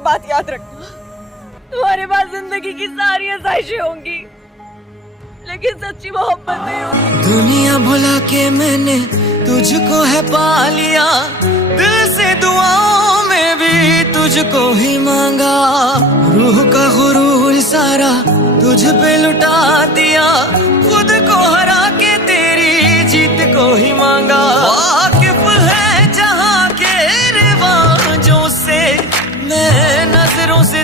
एक बात याद रखना, तुम्हारे पास जिंदगी की सारी आसाइशें होंगी, लेकिन सच्ची मोहब्बत नहीं होगी। दुनिया भुला के मैंने तुझको है पा लिया, दिल से दुआओं में भी तुझको ही मांगा, रूह का गुरूर सारा तुझ पे लुटा दिया, खुद को हरा के तेरी जीत को ही मांगा। वाकिफ है जहां के रिवाजों से, मैं नजरों से